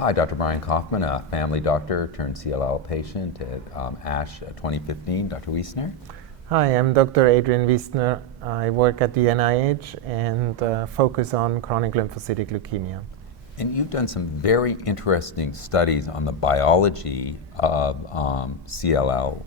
Hi, Dr. Brian Kaufman, a family doctor turned CLL patient at ASH 2015. Dr. Wiestner. Hi, I'm Dr. Adrian Wiestner. I work at the NIH and focus on chronic lymphocytic leukemia. And you've done some very interesting studies on the biology of CLL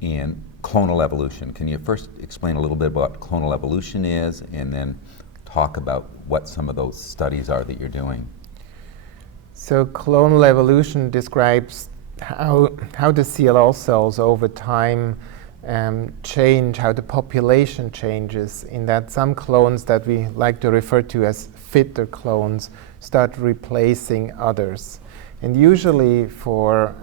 and clonal evolution. Can you first explain a little bit about what clonal evolution is and then talk about what some of those studies are that you're doing? So clonal evolution describes how the CLL cells over time change, how the population changes, in that some clones that we like to refer to as fitter clones start replacing others. And usually for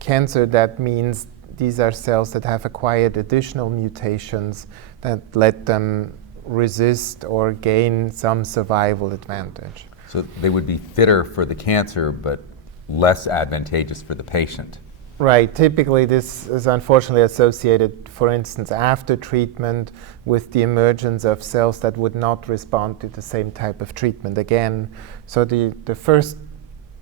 cancer, that means these are cells that have acquired additional mutations that let them resist or gain some survival advantage. So they would be fitter for the cancer, but less advantageous for the patient. Right. Typically, this is unfortunately associated, for instance, after treatment with the emergence of cells that would not respond to the same type of treatment again. So the first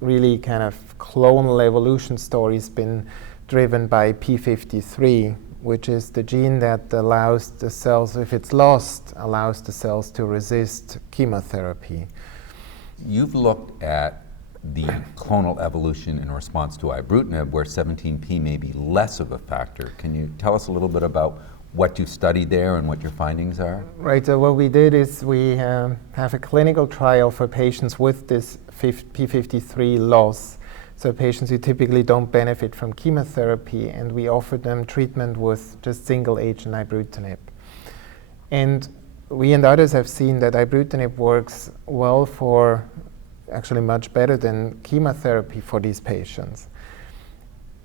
really kind of clonal evolution story has been driven by p53, which is the gene that allows the cells, if it's lost, allows the cells to resist chemotherapy. You've looked at the clonal evolution in response to ibrutinib, where 17p may be less of a factor. Can you tell us a little bit about what you studied there and what your findings are? Right, so what we did is we have a clinical trial for patients with this p53 loss, so patients who typically don't benefit from chemotherapy, and we offered them treatment with just single agent ibrutinib. And we and others have seen that ibrutinib works well for, actually much better than chemotherapy for these patients.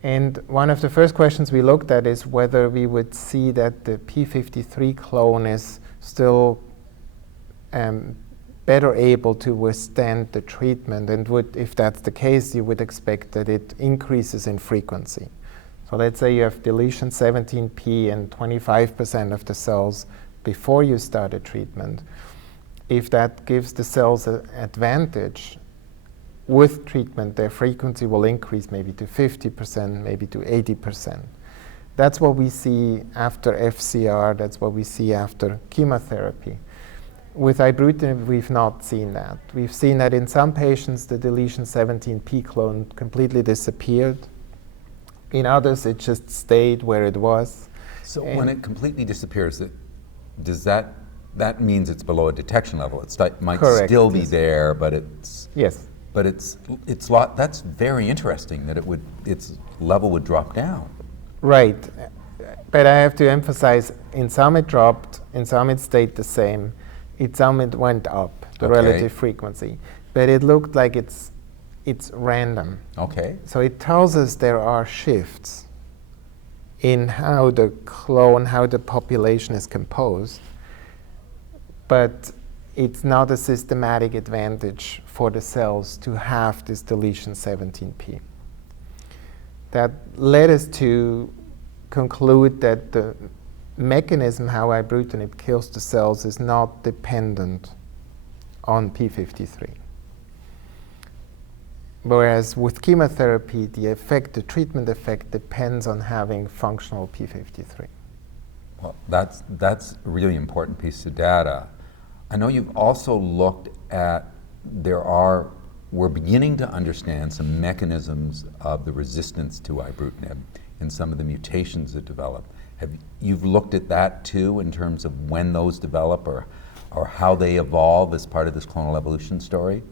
And one of the first questions we looked at is whether we would see that the p53 clone is still better able to withstand the treatment, and if that's the case, you would expect that it increases in frequency. So let's say you have deletion 17p in 25% of the cells before you start a treatment. If that gives the cells an advantage, with treatment, their frequency will increase maybe to 50%, maybe to 80%. That's what we see after FCR, that's what we see after chemotherapy. With ibrutinib, we've not seen that. We've seen that in some patients, the deletion 17p clone completely disappeared. In others, it just stayed where it was. So when it completely disappears, does that means it's below a detection level? It might Correct. Still be there, but it's yes. But that's very interesting that its level would drop down. Right, but I have to emphasize: in some it dropped, in some it stayed the same, in some it went up, the relative frequency. But it looked like it's random. Okay. So it tells us there are shifts in how the clone, how the population is composed, but it's not a systematic advantage for the cells to have this deletion 17p. That led us to conclude that the mechanism how ibrutinib kills the cells is not dependent on p53. Whereas with chemotherapy, the treatment effect depends on having functional p53. Well, that's a really important piece of data. I know you've also looked at, we're beginning to understand some mechanisms of the resistance to ibrutinib and some of the mutations that develop. You've looked at that too in terms of when those develop or how they evolve as part of this clonal evolution story?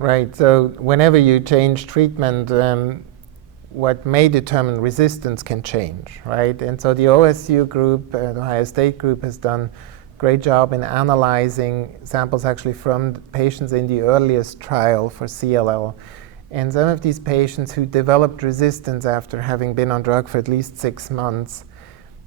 Right, so whenever you change treatment, what may determine resistance can change, right? And so the OSU group, the Ohio State group, has done great job in analyzing samples actually from patients in the earliest trial for CLL. And some of these patients who developed resistance after having been on drug for at least 6 months,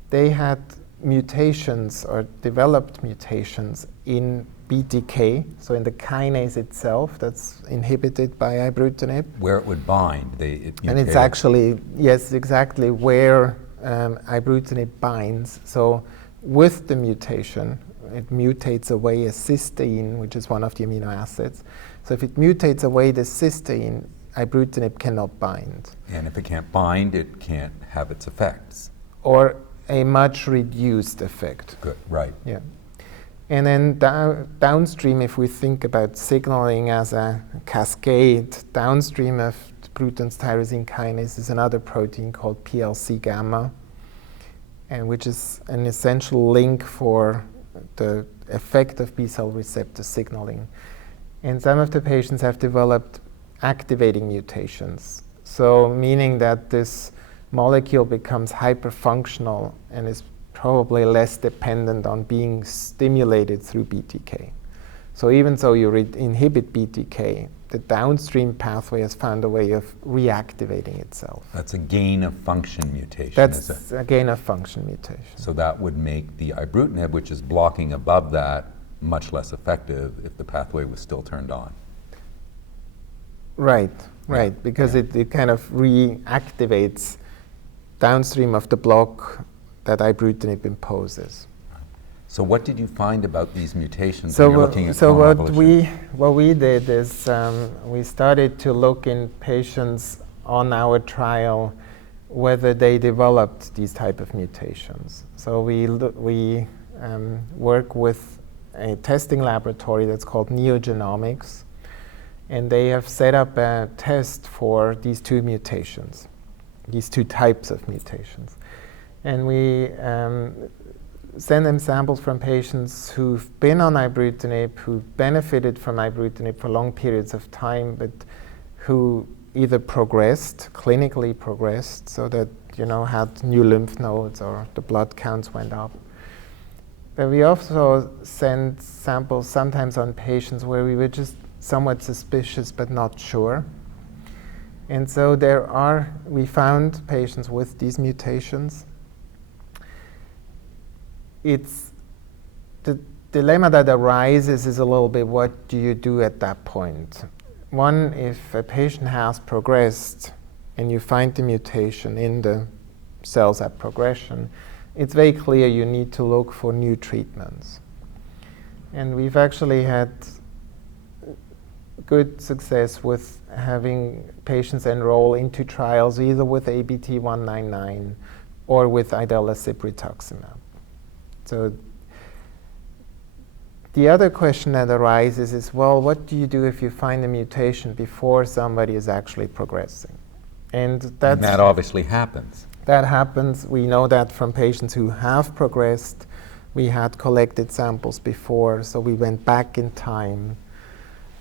they had mutations or developed mutations in BTK, so in the kinase itself that's inhibited by ibrutinib. Where it would bind. And it's actually, yes, exactly where ibrutinib binds. So with the mutation, it mutates away a cysteine, which is one of the amino acids. So if it mutates away the cysteine, ibrutinib cannot bind, And if it can't bind, it can't have its effects. or a much reduced effect. Good, right. Yeah. And then downstream, if we think about signaling as a cascade, downstream of Bruton's tyrosine kinase is another protein called PLC gamma, and which is an essential link for the effect of B-cell receptor signaling. And some of the patients have developed activating mutations, so meaning that this molecule becomes hyperfunctional and is probably less dependent on being stimulated through BTK. So even though you inhibit BTK, the downstream pathway has found a way of reactivating itself. That's a gain of function mutation. That's a gain of function mutation. So that would make the ibrutinib, which is blocking above that, much less effective if the pathway was still turned on. Right, because it kind of reactivates downstream of the block that ibrutinib imposes. So what did you find about these mutations So, when you're looking at so clonal what evolution? we did is we started to look in patients on our trial whether they developed these type of mutations. So we work with a testing laboratory that's called Neogenomics, and they have set up a test for these two mutations, these two types of mutations. And we send them samples from patients who've been on ibrutinib, who benefited from ibrutinib for long periods of time, but who either progressed, clinically progressed, so that, had new lymph nodes or the blood counts went up. But we also send samples sometimes on patients where we were just somewhat suspicious but not sure. And so we found patients with these mutations. It's the dilemma that arises is a little bit, what do you do at that point? One, if a patient has progressed and you find the mutation in the cells at progression, it's very clear you need to look for new treatments. And we've actually had good success with having patients enroll into trials either with ABT-199 or with idelalisib rituximab. So the other question that arises is, well, what do you do if you find a mutation before somebody is actually progressing? And that obviously happens. That happens. We know that from patients who have progressed. We had collected samples before, so we went back in time.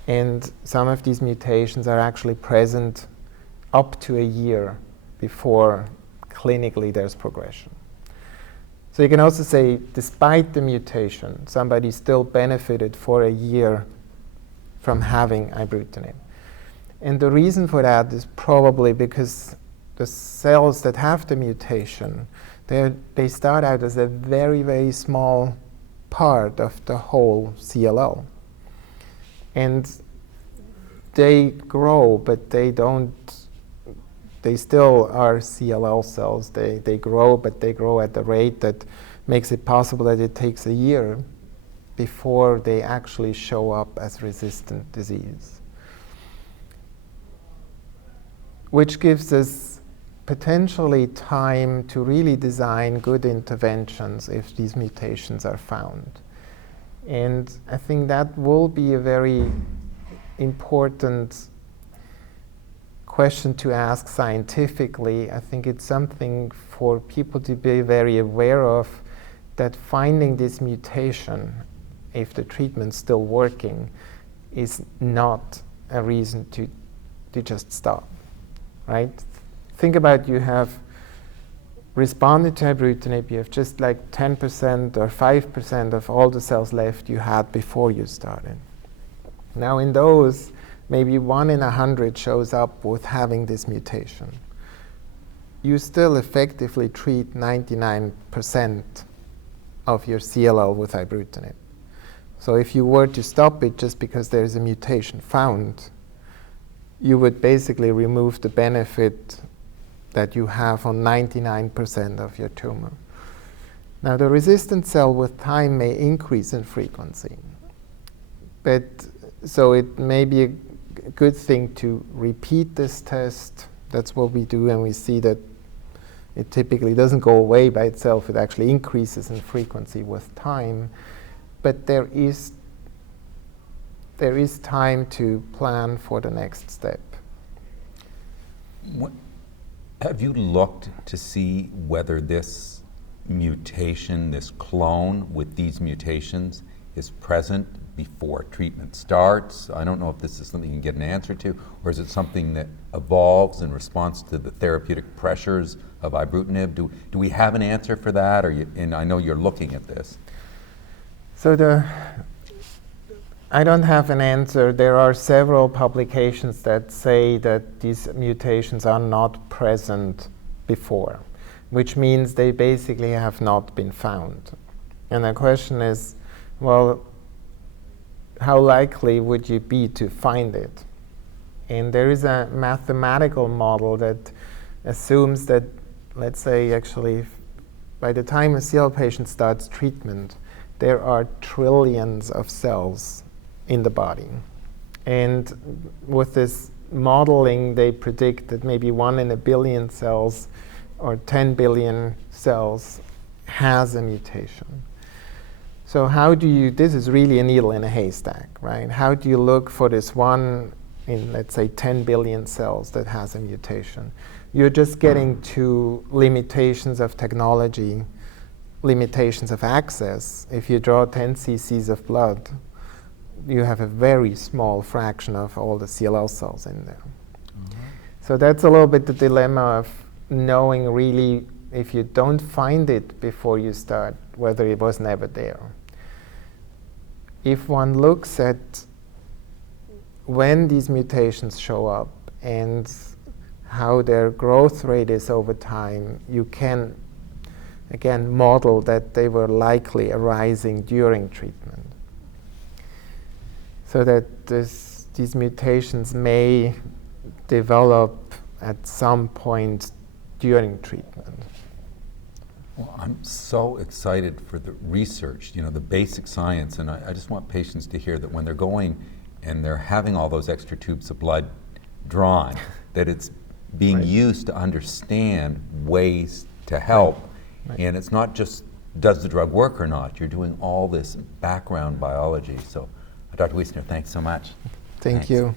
And some of these mutations are actually present up to a year before clinically there's progression. So you can also say, despite the mutation, somebody still benefited for a year from having ibrutinib. And the reason for that is probably because the cells that have the mutation, they start out as a very, very small part of the whole CLL. And they grow, but they still are CLL cells. They grow, but they grow at a rate that makes it possible that it takes a year before they actually show up as resistant disease. Which gives us potentially time to really design good interventions if these mutations are found. And I think that will be a very important question to ask scientifically. I think it's something for people to be very aware of, that finding this mutation, if the treatment's still working, is not a reason to just stop, right? Think about, you have responded to ibrutinib, you have just like 10% or 5% of all the cells left you had before you started. Now in those, maybe 1 in 100 shows up with having this mutation. You still effectively treat 99% of your CLL with ibrutinib. So if you were to stop it just because there is a mutation found, you would basically remove the benefit that you have on 99% of your tumor. Now the resistant cell with time may increase in frequency, but so it may be good thing to repeat this test. That's what we do, and we see that it typically doesn't go away by itself. It actually increases in frequency with time. But there is time to plan for the next step. Have you looked to see whether this mutation, this clone with these mutations, is present before treatment starts? I don't know if this is something you can get an answer to, or is it something that evolves in response to the therapeutic pressures of ibrutinib? Do we have an answer for that? And I know you're looking at this. So I don't have an answer. There are several publications that say that these mutations are not present before, which means they basically have not been found. And the question is, well, how likely would you be to find it? And there is a mathematical model that assumes that, let's say, actually, by the time a CLL patient starts treatment, there are trillions of cells in the body. And with this modeling, they predict that maybe 1 in a billion cells or 10 billion cells has a mutation. So how do you, this is really a needle in a haystack, right? How do you look for this 1 in, let's say, 10 billion cells that has a mutation? You're just getting to limitations of technology, limitations of access. If you draw 10 cc's of blood, you have a very small fraction of all the CLL cells in there. Mm-hmm. So that's a little bit the dilemma of knowing really, if you don't find it before you start, whether it was never there. If one looks at when these mutations show up and how their growth rate is over time, you can, again, model that they were likely arising during treatment. So that these mutations may develop at some point during treatment. Well, I'm so excited for the research, the basic science, and I just want patients to hear that when they're going and they're having all those extra tubes of blood drawn, that it's being right. used to understand ways to help. Right. And it's not just, does the drug work or not? You're doing all this background biology. So, Dr. Wiestner, thanks so much. Thank you.